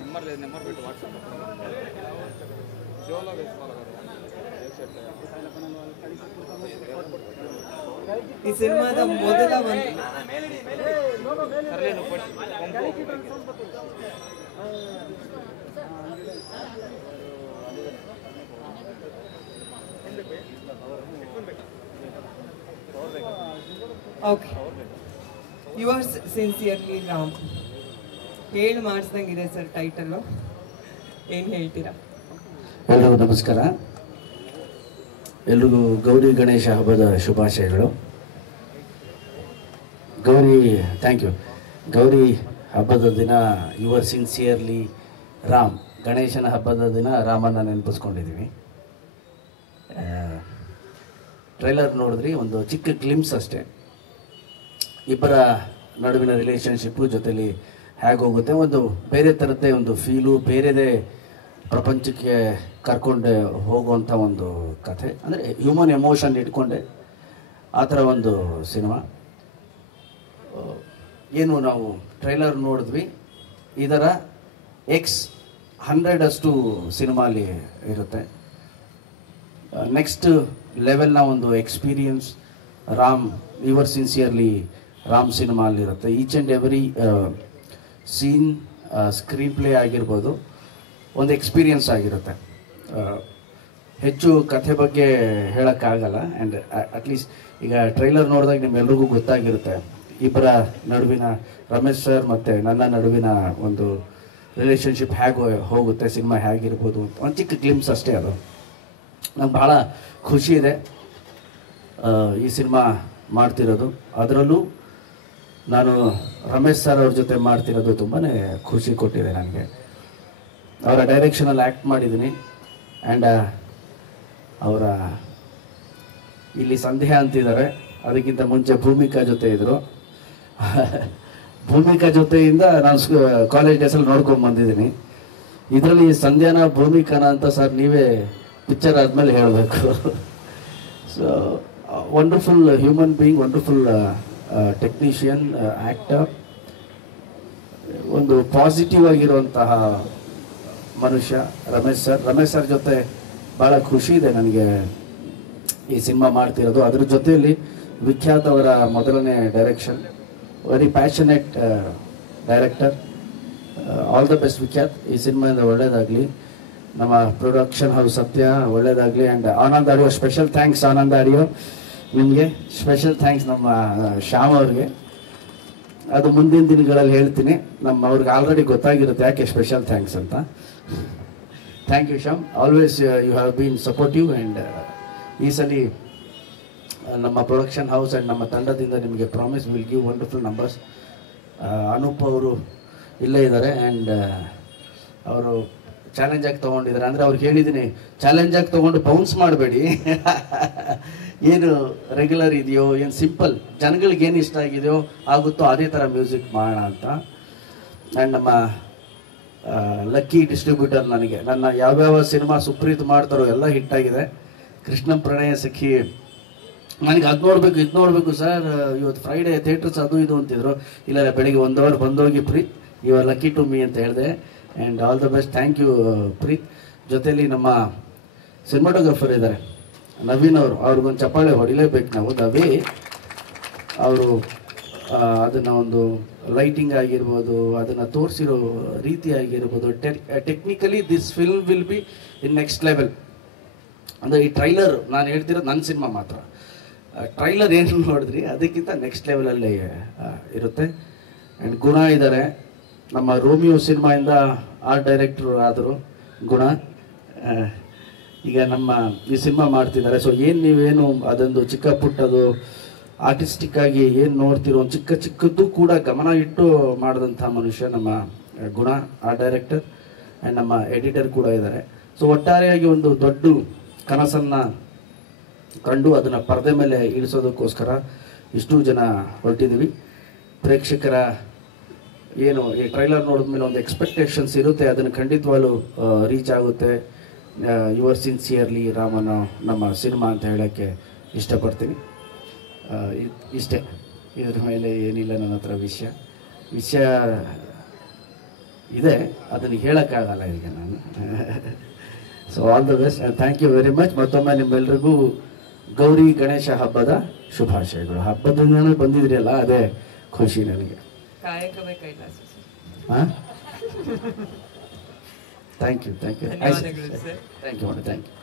Number పెట్టు WhatsApp జోలో వేసుకోవాలి ಈ ಸಿನಿಮಾದ ಮೊದಲ ಓಕೆ ಯುವರ್ಸ್ ಸಿನ್ಸಿಯರ್ಲಿ ರಾಮ್ ಹೇಳಿ ಮಾಡಿಸ್ದಂಗಿದೆ ಸರ್ ಟೈಟಲ್ಲು ಏನು ಹೇಳ್ತೀರಾ? ಎಲ್ಲರಿಗೂ ನಮಸ್ಕಾರ. ಎಲ್ರಿಗೂ ಗೌರಿ ಗಣೇಶ ಹಬ್ಬದ ಶುಭಾಶಯಗಳು. Thank you. ಗೌರಿ ಹಬ್ಬದ ದಿನ ಯುವರ್ ಸಿನ್ಸಿಯರ್ಲಿ ರಾಮ್, ಗಣೇಶನ ಹಬ್ಬದ ದಿನ ರಾಮನ್ನ ನೆನಪಿಸ್ಕೊಂಡಿದ್ದೀವಿ. ಟ್ರೈಲರ್ ನೋಡಿದ್ರಿ, ಒಂದು ಚಿಕ್ಕ ಗ್ಲಿಮ್ಸ್ ಅಷ್ಟೇ. ಇಬ್ಬರ ನಡುವಿನ ರಿಲೇಷನ್ಶಿಪ್ಪು ಜೊತೆಲಿ ಹೇಗೋಗುತ್ತೆ, ಒಂದು ಬೇರೆ ಥರದ್ದೇ ಒಂದು ಫೀಲು, ಬೇರೆದೇ ಪ್ರಪಂಚಕ್ಕೆ ಕರ್ಕೊಂಡು ಹೋಗುವಂಥ ಒಂದು ಕಥೆ. ಅಂದರೆ ಹ್ಯೂಮನ್ ಎಮೋಷನ್ ಇಟ್ಕೊಂಡೆ ಆ ಥರ ಒಂದು ಸಿನಿಮಾ. ಏನು ನಾವು ಟ್ರೈಲರ್ ನೋಡಿದ್ವಿ, ಇದರ X100 ಸಿನಿಮಾಲಿ ಇರುತ್ತೆ. ನೆಕ್ಸ್ಟ್ ಲೆವೆಲ್ನ ಒಂದು experience Ram, your sincerely Ram ಸಿನಿಮಾಲಿರುತ್ತೆ. Each and every scene, screenplay ಆಗಿರ್ಬೋದು, ಒಂದು ಎಕ್ಸ್ಪೀರಿಯನ್ಸ್ ಆಗಿರುತ್ತೆ. ಹೆಚ್ಚು ಕಥೆ ಬಗ್ಗೆ ಹೇಳೋಕ್ಕಾಗಲ್ಲ. ಆ್ಯಂಡ್ ಅಟ್ಲೀಸ್ಟ್ ಈಗ ಟ್ರೈಲರ್ ನೋಡಿದಾಗ ನಿಮ್ಮೆಲ್ರಿಗೂ ಗೊತ್ತಾಗಿರುತ್ತೆ ಇಬ್ಬರ ನಡುವಿನ, ರಮೇಶ್ ಸರ್ ಮತ್ತು ನನ್ನ ನಡುವಿನ ಒಂದು ರಿಲೇಷನ್ಶಿಪ್ ಹೇಗೆ ಹೋಗುತ್ತೆ, ಸಿನಿಮಾ ಹೇಗಿರ್ಬೋದು ಅಂತ ಒಂದು ಚಿಕ್ಕ ಗ್ಲಿಮ್ಸ್ ಅಷ್ಟೇ. ಅದು ನಂಗೆ ಭಾಳ ಖುಷಿ ಇದೆ ಈ ಸಿನಿಮಾ ಮಾಡ್ತಿರೋದು. ಅದರಲ್ಲೂ ನಾನು ರಮೇಶ್ ಸರ್ ಅವ್ರ ಜೊತೆ ಮಾಡ್ತಿರೋದು ತುಂಬಾ ಖುಷಿ ಕೊಟ್ಟಿದೆ ನನಗೆ. ಅವರ ಡೈರೆಕ್ಷನಲ್ಲಿ ಆ್ಯಕ್ಟ್ ಮಾಡಿದ್ದೀನಿ. ಆ್ಯಂಡ್ ಅವರ ಇಲ್ಲಿ ಸಂಧ್ಯಾ ಅಂತಿದ್ದಾರೆ, ಅದಕ್ಕಿಂತ ಮುಂಚೆ ಭೂಮಿಕಾ ಜೊತೆ ಇದ್ದರು. ಭೂಮಿಕಾ ಜೊತೆಯಿಂದ ನಾನು ಕಾಲೇಜ್ ಡೇಸಲ್ಲಿ ನೋಡ್ಕೊಂಡು ಬಂದಿದ್ದೀನಿ. ಇದರಲ್ಲಿ ಸಂಧ್ಯಾನ ಭೂಮಿಕಾನ ಅಂತ ಸರ್ ನೀವೇ ಪಿಕ್ಚರ್ ಆದಮೇಲೆ ಹೇಳಬೇಕು. So wonderful human being, wonderful technician, actor, ಒಂದು ಪಾಸಿಟಿವ್ ಆಗಿರುವಂತಹ ಮನುಷ್ಯ ರಮೇಶ್ ಸರ್ ಜೊತೆ ಭಾಳ ಖುಷಿ ಇದೆ ನನಗೆ ಈ ಸಿನಿಮಾ ಮಾಡ್ತಿರೋದು. ಅದ್ರ ಜೊತೆಯಲ್ಲಿ ವಿಖ್ಯಾತ್ ಅವರ ಮೊದಲನೇ direction, very passionate director. All the best Vikhyath, ಈ ಸಿನಿಮಾಯಿಂದ ಒಳ್ಳೆಯದಾಗಲಿ. ನಮ್ಮ ಪ್ರೊಡಕ್ಷನ್ ಹೌಸ್ ಸತ್ಯ ಒಳ್ಳೆಯದಾಗಲಿ. And Anand audio, special thanks Anand audio ನಿಮಗೆ, ಸ್ಪೆಷಲ್ ಥ್ಯಾಂಕ್ಸ್ ನಮ್ಮ ಶ್ಯಾಮ್ ಅವ್ರಿಗೆ. ಅದು ಮುಂದಿನ ದಿನಗಳಲ್ಲಿ ಹೇಳ್ತೀನಿ. ಅವ್ರಿಗೆ ಆಲ್ರೆಡಿ ಗೊತ್ತಾಗಿರುತ್ತೆ ಯಾಕೆ ಸ್ಪೆಷಲ್ ಥ್ಯಾಂಕ್ಸ್ ಅಂತ. Thank you Shyam, always you have been supportive. And ಈ ಸಲ ನಮ್ಮ ಪ್ರೊಡಕ್ಷನ್ ಹೌಸ್ ಆ್ಯಂಡ್ ನಮ್ಮ ತಂಡದಿಂದ ನಿಮಗೆ promise will give wonderful numbers. Anoop ಅವರು ಇಲ್ಲೇ ಇದ್ದಾರೆ. ಆ್ಯಂಡ್ ಅವರು ಚಾಲೆಂಜಾಗಿ ತೊಗೊಂಡಿದ್ದಾರೆ. ಅಂದರೆ ಅವ್ರಿಗೆ ಹೇಳಿದ್ದೀನಿ, ಚಾಲೆಂಜಾಗಿ ತೊಗೊಂಡು ಬೌನ್ಸ್ ಮಾಡಬೇಡಿ, ಏನು ರೆಗ್ಯುಲರ್ ಇದೆಯೋ, ಏನು ಸಿಂಪಲ್ ಜನಗಳಿಗೆ ಏನು ಇಷ್ಟ ಆಗಿದೆಯೋ ಆಗುತ್ತೋ ಅದೇ ಥರ ಮ್ಯೂಸಿಕ್ ಮಾಡೋಣ ಅಂತ. ಆ್ಯಂಡ್ ನಮ್ಮ ಲಕ್ಕಿ ಡಿಸ್ಟ್ರಿಬ್ಯೂಟರ್, ನನ್ನ ಯಾವ್ಯಾವ ಸಿನಿಮಾ ಸುಪ್ರೀತ್ ಮಾಡ್ತಾರೋ ಎಲ್ಲ ಹಿಟ್ಟಾಗಿದೆ. ಕೃಷ್ಣ ಪ್ರಣಯ ಸಖಿ, ನನಗೆ ಅದು ನೋಡಬೇಕು ಇದು ನೋಡಬೇಕು ಸರ್, ಇವತ್ತು ಫ್ರೈಡೇ ಥಿಯೇಟರ್ಸ್ ಅದು ಇದು ಅಂತಿದ್ರು. ಇಲ್ಲ ಬೆಳಿಗ್ಗೆ 1 ಅವರ್ ಬಂದೋಗಿ Preet, you are lucky to me ಅಂತ ಹೇಳಿದೆ. And all the best, thank you Preet. ಜೊತೆಯಲ್ಲಿ ನಮ್ಮ ಸಿನಿಮಾಟೋಗ್ರಫರ್ ಇದ್ದಾರೆ ನವೀನ್ ಅವರು, ಅವ್ರಿಗೊಂದು ಚಪ್ಪಾಳೆ ಹೊಡಿಲೇಬೇಕು ನಾವು. ನವೀ ಅವರು ಅದನ್ನು ಒಂದು ಲೈಟಿಂಗ್ ಆಗಿರ್ಬೋದು, ಅದನ್ನು ತೋರಿಸಿರೋ ರೀತಿ ಆಗಿರ್ಬೋದು, technically this film will be in next level. ಅಂದರೆ ಈ ಟ್ರೈಲರ್ ನಾನು ಹೇಳ್ತಿರೋದು ನನ್ನ ಸಿನಿಮಾ ಮಾತ್ರ. ಟ್ರೈಲರ್ ಏನು ನೋಡಿದ್ರಿ ಅದಕ್ಕಿಂತ ನೆಕ್ಸ್ಟ್ ಲೆವೆಲಲ್ಲಿ ಇರುತ್ತೆ. ಆ್ಯಂಡ್ ಗುಣ ಇದ್ದಾರೆ, ನಮ್ಮ ರೋಮಿಯೋ ಸಿನಿಮಾಯಿಂದ ಆರ್ಟ್ ಡೈರೆಕ್ಟ್ರು ಆದರು ಗುಣ. ಈಗ ನಮ್ಮ ಈ ಸಿನಿಮಾ ಮಾಡ್ತಿದ್ದಾರೆ. ಸೊ ನೀವೇನು ಅದೊಂದು ಚಿಕ್ಕ ಪುಟ್ಟದು ಆರ್ಟಿಸ್ಟಿಕ್ ಆಗಿ ಏನು ನೋಡ್ತಿರೋ ಒಂದು ಚಿಕ್ಕದ್ದು ಕೂಡ ಗಮನ ಇಟ್ಟು ಮಾಡಿದಂಥ ಮನುಷ್ಯ ನಮ್ಮ ಗುಣ, ಆರ್ಟ್ ಡೈರೆಕ್ಟರ್. ಆ್ಯಂಡ್ ನಮ್ಮ ಎಡಿಟರ್ ಕೂಡ ಇದ್ದಾರೆ. ಸೊ ಒಟ್ಟಾರೆಯಾಗಿ ಒಂದು ದೊಡ್ಡ ಕನಸನ್ನು ಕಂಡು ಅದನ್ನು ಪರದೆ ಮೇಲೆ ಇಳಿಸೋದಕ್ಕೋಸ್ಕರ ಇಷ್ಟು ಜನ ಹೊರಟಿದ್ದೀವಿ. ಪ್ರೇಕ್ಷಕರ ಏನು ಈ ಟ್ರೈಲರ್ ನೋಡಿದ್ಮೇಲೆ ಒಂದು ಎಕ್ಸ್ಪೆಕ್ಟೇಷನ್ಸ್ ಇರುತ್ತೆ, ಅದನ್ನು ಖಂಡಿತವಾಗ್ಲೂ ರೀಚ್ ಆಗುತ್ತೆ. ಯುವರ್ ಸಿನ್ಸಿಯರ್ಲಿ ರಾಮನ ನಮ್ಮ ಸಿನಿಮಾ ಅಂತ ಹೇಳೋಕ್ಕೆ ಇಷ್ಟಪಡ್ತೀನಿ. ಇಷ್ಟೇ, ಇದ್ರ ಮೇಲೆ ಏನಿಲ್ಲ ನನ್ನ ಹತ್ರ ವಿಷಯ ಇದೆ, ಅದನ್ನು ಹೇಳೋಕ್ಕಾಗಲ್ಲ ಈಗ ನಾನು. So all the best and thank you very much. ಮತ್ತೊಮ್ಮೆ ನಿಮ್ಮೆಲ್ರಿಗೂ ಗೌರಿ ಗಣೇಶ ಹಬ್ಬದ ಶುಭಾಶಯಗಳು. ಹಬ್ಬದಿಂದನೇ ಬಂದಿದ್ರಲ್ಲ, ಅದೇ ಖುಷಿ ನನಗೆ. ಕಾಯಕವೇ ಕೈಲಾಸ. ಹಾಂ, ಥ್ಯಾಂಕ್ ಯು ಥ್ಯಾಂಕ್ ಯು ಧನ್ಯವಾದಗಳು ಸರ್. Thank you.